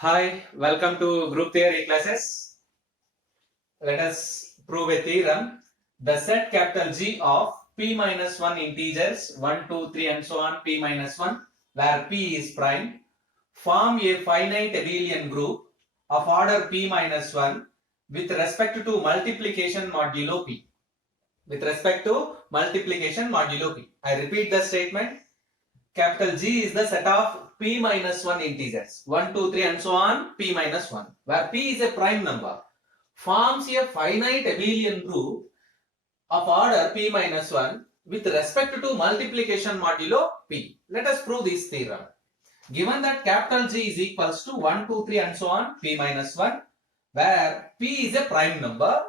Hi, welcome to group theory classes. Let us prove a theorem. The set capital G of p minus 1 integers 1, 2, 3 and so on p minus 1 where p is prime form a finite abelian group of order p minus 1 with respect to multiplication modulo p. With respect to multiplication modulo p. I repeat the statement. Capital G is the set of p minus 1 integers 1, 2, 3 and so on p minus 1 where p is a prime number forms a finite abelian group of order p minus 1 with respect to multiplication modulo p. Let us prove this theorem. Given that capital G is equals to 1, 2, 3 and so on p minus 1 where p is a prime number,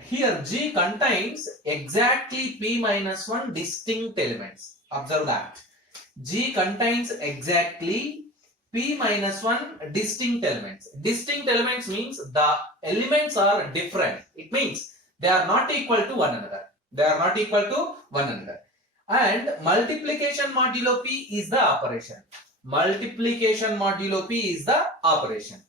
here G contains exactly p minus 1 distinct elements. Observe that. G contains exactly p minus 1 distinct elements. Distinct elements means the elements are different. It means they are not equal to one another. They are not equal to one another. And multiplication modulo p is the operation. Multiplication modulo p is the operation.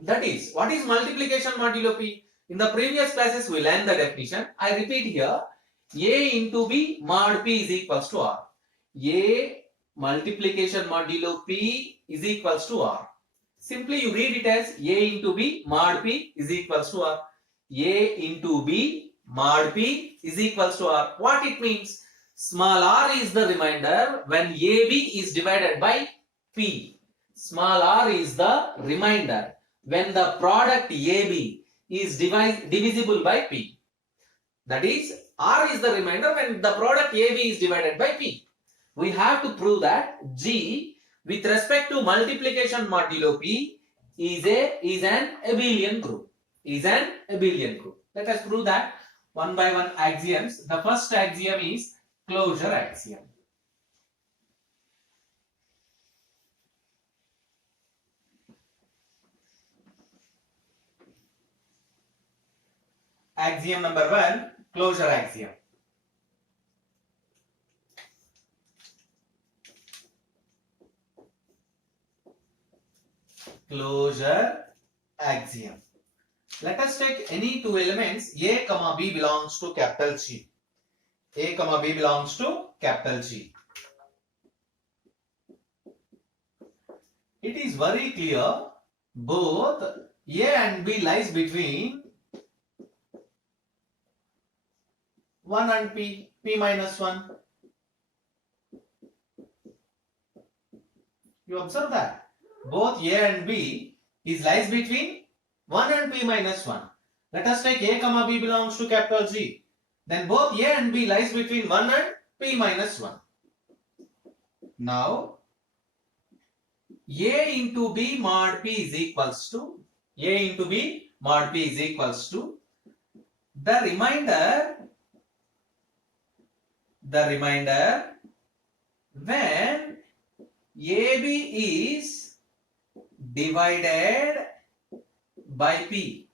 That is, what is multiplication modulo p? In the previous classes we learned the definition. I repeat here. A into b mod p is equals to r. A multiplication modulo p is equals to r. Simply you read it as a into b mod p is equals to r. A into b mod p is equals to r. What it means? Small r is the remainder when ab is divided by p. Small r is the remainder when the product ab is divisible by p. That is, r is the remainder when the product ab is divided by p. We have to prove that G with respect to multiplication modulo P is an abelian group. Is an abelian group. Let us prove that one by one axioms. The first axiom is closure axiom. Axiom number 1, closure axiom. Closure axiom. Let us take any two elements a comma b belongs to capital G. A comma b belongs to capital G. It is very clear both a and b lies between 1 and p minus 1. You observe that both a and b lies between 1 and p minus 1. Let us take a comma b belongs to capital G. Then both a and b lies between 1 and p minus 1. Now a into b mod p is equals to the remainder when ab is divided by p.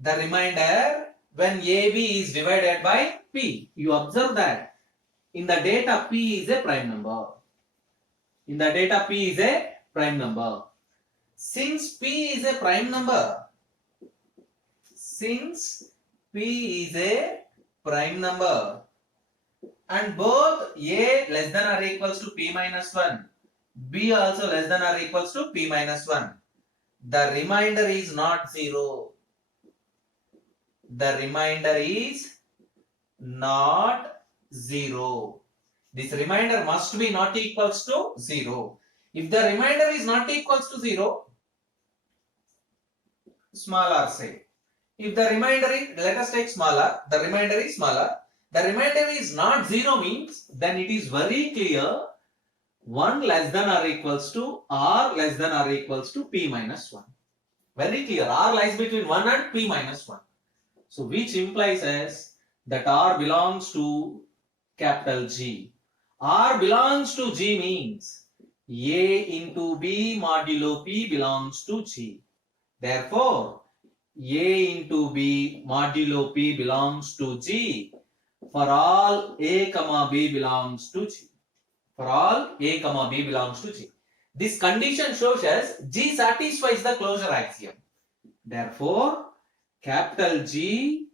The remainder when AB is divided by p. You observe that in the data p is a prime number. Since p is a prime number, and both a less than or equals to p minus 1, b also less than or equals to p minus 1, the remainder is not 0. This remainder must be not equals to 0. If the remainder is not equals to 0, small r say. If the remainder is, let us take smaller, the remainder is smaller, the remainder is not 0 means then it is very clear 1 less than or equals to r less than or equals to p minus 1. Very clear, r lies between 1 and p minus 1. So which implies as that r belongs to capital G. R belongs to G means a into b modulo p belongs to G. Therefore, a into b modulo p belongs to G for all a comma b belongs to G. This condition shows us G satisfies the closure axiom. Therefore, capital G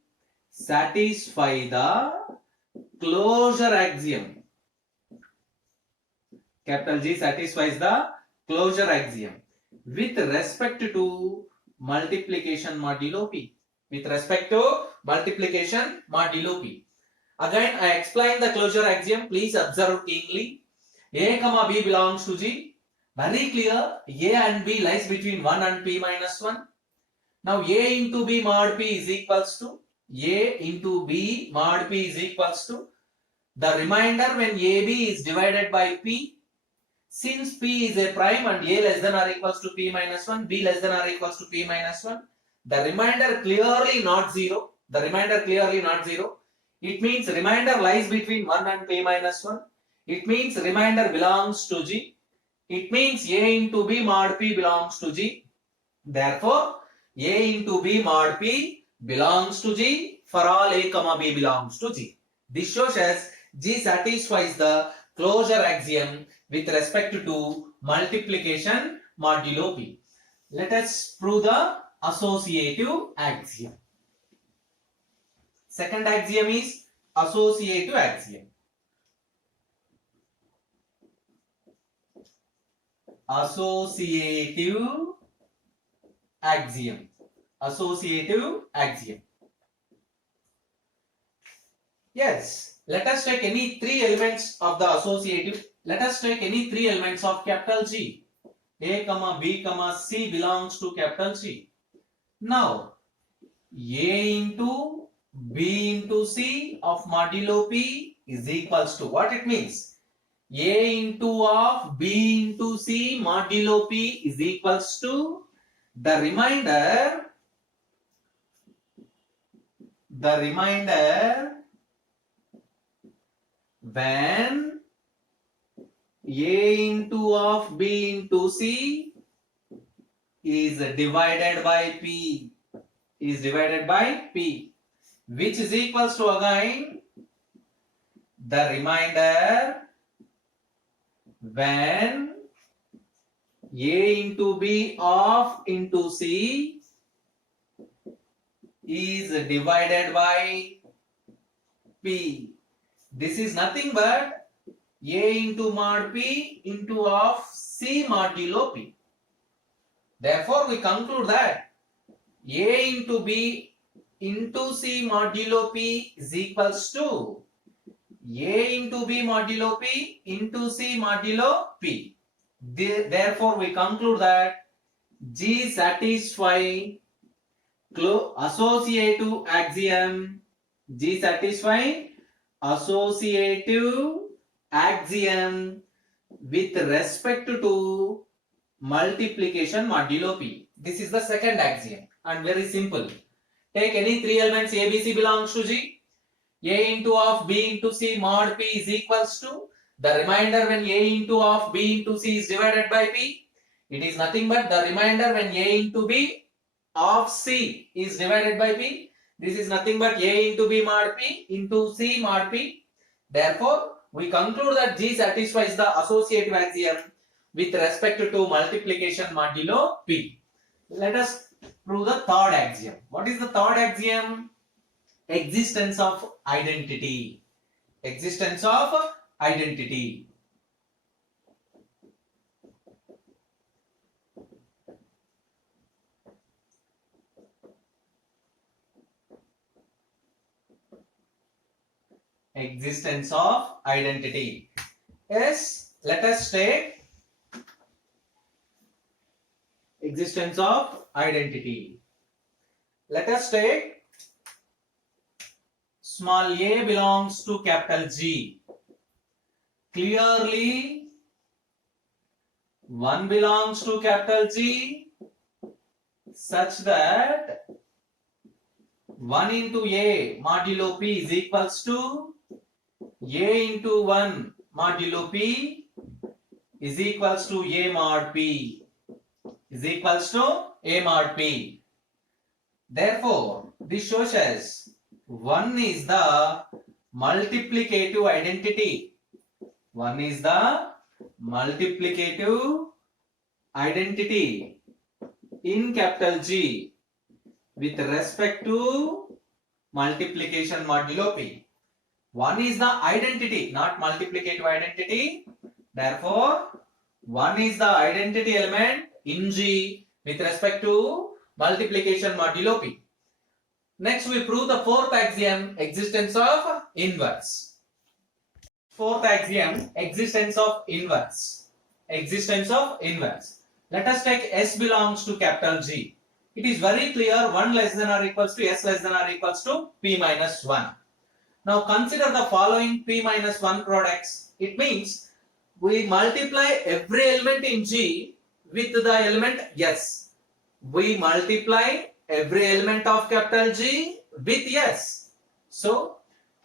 satisfy the closure axiom. Capital G satisfies the closure axiom with respect to multiplication modulo P. With respect to multiplication modulo P. Again, I explain the closure axiom. Please observe keenly. A comma B belongs to G. Very clear. A and B lies between 1 and P minus 1. Now A into B mod P is equals to A into B mod P is equals to the remainder when AB is divided by P. Since P is a prime and A less than or equals to P minus 1, B less than or equals to P minus 1, the remainder clearly not 0. The remainder clearly not 0. It means remainder lies between 1 and P minus 1. It means remainder belongs to G. It means A into B mod P belongs to G. Therefore, A into B mod P belongs to G for all A comma B belongs to G. This shows us G satisfies the closure axiom with respect to multiplication modulo P. Let us prove the associative axiom. Second axiom is associative axiom. Associative axiom. Associative axiom. Yes, let us take any three elements of the associative. Let us take any three elements of capital G. A comma B comma C belongs to capital G. Now, A into B into C of modulo P is equals to what it means? A into of B into C modulo P is equals to the remainder when A into of B into C is divided by P, which is equals to again the remainder when A into B of into C is divided by P. This is nothing but A into mod P into of C modulo P. Therefore, we conclude that A into B into C modulo P is equals to A into B modulo P into C modulo P. Therefore, we conclude that G satisfy associative axiom. G satisfy associative axiom with respect to multiplication modulo P. This is the second axiom and very simple. Take any three elements A, B, C belongs to G. A into of B into C mod P is equals to the remainder when A into of B into C is divided by P. It is nothing but the remainder when A into B of C is divided by P. This is nothing but A into B mod P into C mod P. Therefore, we conclude that G satisfies the associative axiom with respect to multiplication modulo P. Let us prove the third axiom. What is the third axiom? Existence of identity. Existence of identity. Existence of identity. Yes, let us take existence of identity. Let us take small a belongs to capital G. Clearly, 1 belongs to capital G such that 1 into A modulo P is equals to A into 1 modulo P is equals to A mod P is equals to A mod P. Therefore, this shows us 1 is the multiplicative identity. 1 is the multiplicative identity in capital G with respect to multiplication modulo P. One is the identity, not multiplicative identity. Therefore, one is the identity element in G with respect to multiplication modulo P. Next, we prove the fourth axiom, existence of inverse. Fourth axiom, existence of inverse. Existence of inverse. Let us take S belongs to capital G. It is very clear 1 less than or equals to S less than or equals to P minus 1. Now consider the following P minus 1 products. It means we multiply every element in G with the element S. We multiply every element of capital G with S. So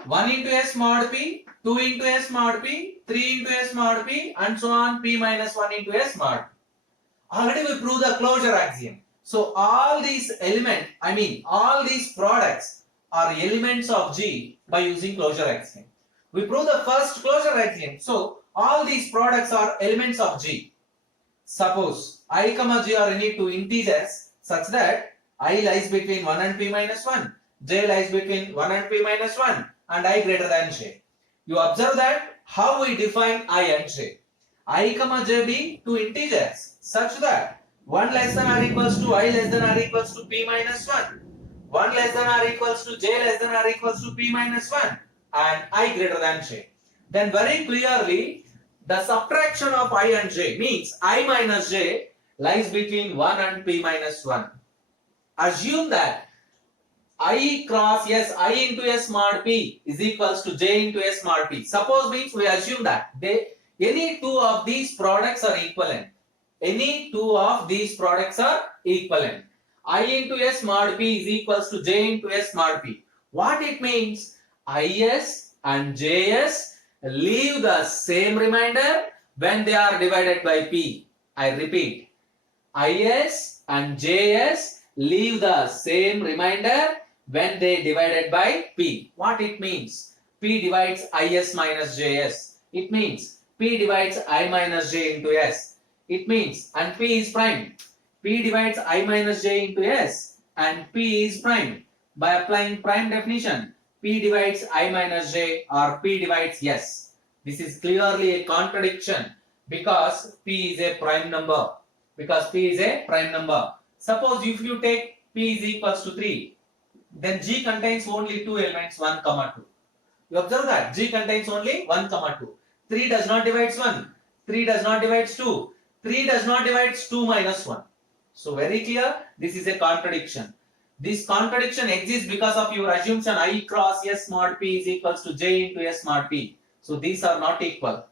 1 into S mod P, 2 into S mod P, 3 into S mod P, and so on P minus 1 into S mod P. Already we proved the closure axiom. So all these elements, all these products are elements of G by using closure axiom. We prove the first closure axiom. So all these products are elements of G. Suppose I comma J are any two integers such that I lies between 1 and P minus 1, J lies between 1 and P minus 1, and I greater than J. You observe that how we define I and J. I comma J be two integers such that 1 less than or equals to I less than or equals to P minus 1, 1 less than or equals to J less than or equals to P minus 1, and I greater than J. Then very clearly the subtraction of I and J means I minus J lies between 1 and P minus 1. Assume that I cross S, I into S mod P is equals to J into S mod P. Suppose means we assume that any two of these products are equivalent. Any two of these products are equivalent. I into S mod P is equals to J into S mod P. What it means? IS and JS leave the same remainder when they are divided by P. I repeat, IS and JS leave the same remainder when they divided by P. What it means? P divides IS minus JS. It means P divides I minus J into S. It means, and P is prime. P divides I minus J into S and P is prime. By applying prime definition, P divides I minus J or P divides S. This is clearly a contradiction because P is a prime number. Because P is a prime number. Suppose if you take P is equals to 3, then G contains only two elements 1, 2. You observe that G contains only 1, 2. 3 does not divide 1. 3 does not divide 2. 3 does not divide 2 minus 1. So very clear, this is a contradiction. This contradiction exists because of your assumption I cross S mod P is equals to J into S mod P. So these are not equal.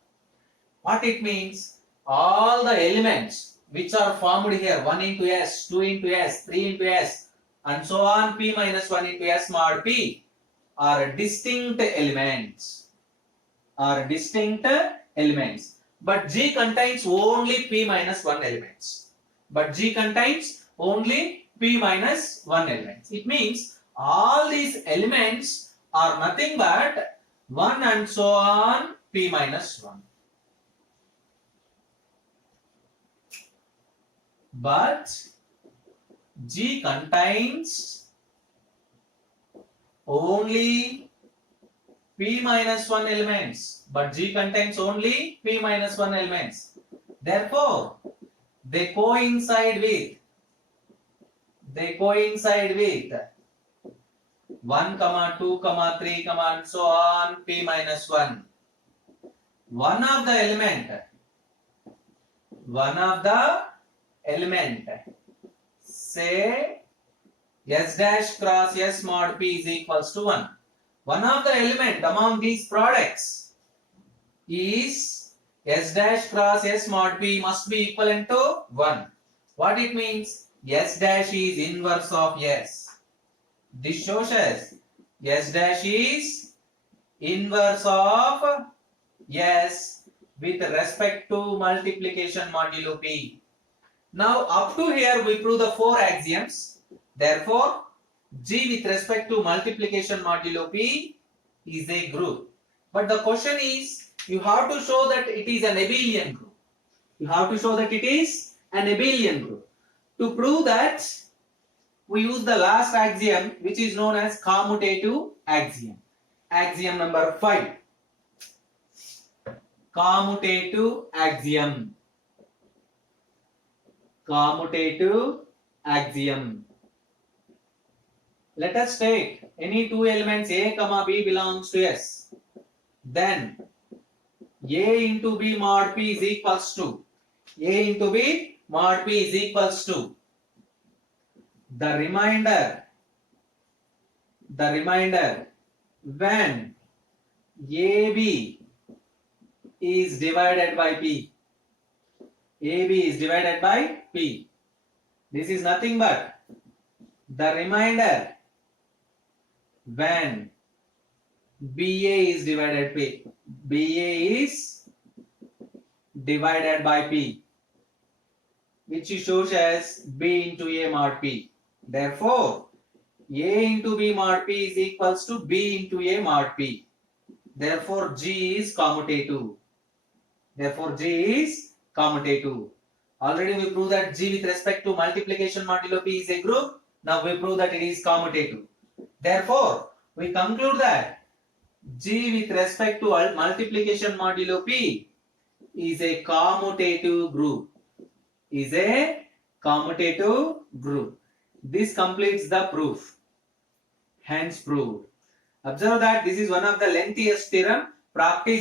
What it means? All the elements which are formed here 1 into S, 2 into S, 3 into S, and so on P minus 1 into S mod P are distinct elements. But G contains only P minus 1 elements. P minus 1 elements. It means all these elements are nothing but 1 and so on P minus 1. But G contains only P minus 1 elements. Therefore, they coincide with 1, 2, 3, and so on P minus 1. One of the element, say S dash cross S mod P is equals to 1. One of the element among these products is S dash cross S mod P must be equivalent to 1. What it means? S dash is inverse of S. This shows us S dash is inverse of S with respect to multiplication modulo P. Now up to here we prove the 4 axioms. Therefore, G with respect to multiplication modulo P is a group. But the question is, you have to show that it is an abelian group. an abelian group. To prove that, we use the last axiom, which is known as commutative axiom. Axiom number 5. Commutative axiom. Commutative axiom. Let us take any two elements A, B belongs to S. Then A into B mod P is equals to A into B mod P is equals to the remainder when AB is divided by P. AB is divided by P. This is nothing but the remainder when BA is divided by P. BA is divided by P, which shows as B into A mod P. Therefore, A into B mod P is equals to B into A mod P. Therefore, G is commutative. Already we proved that G with respect to multiplication modulo P is a group. Now we prove that it is commutative. Therefore, we conclude that G with respect to multiplication modulo P is a commutative group. This completes the proof. Hence proved. Observe that this is one of the lengthiest theorem. Practice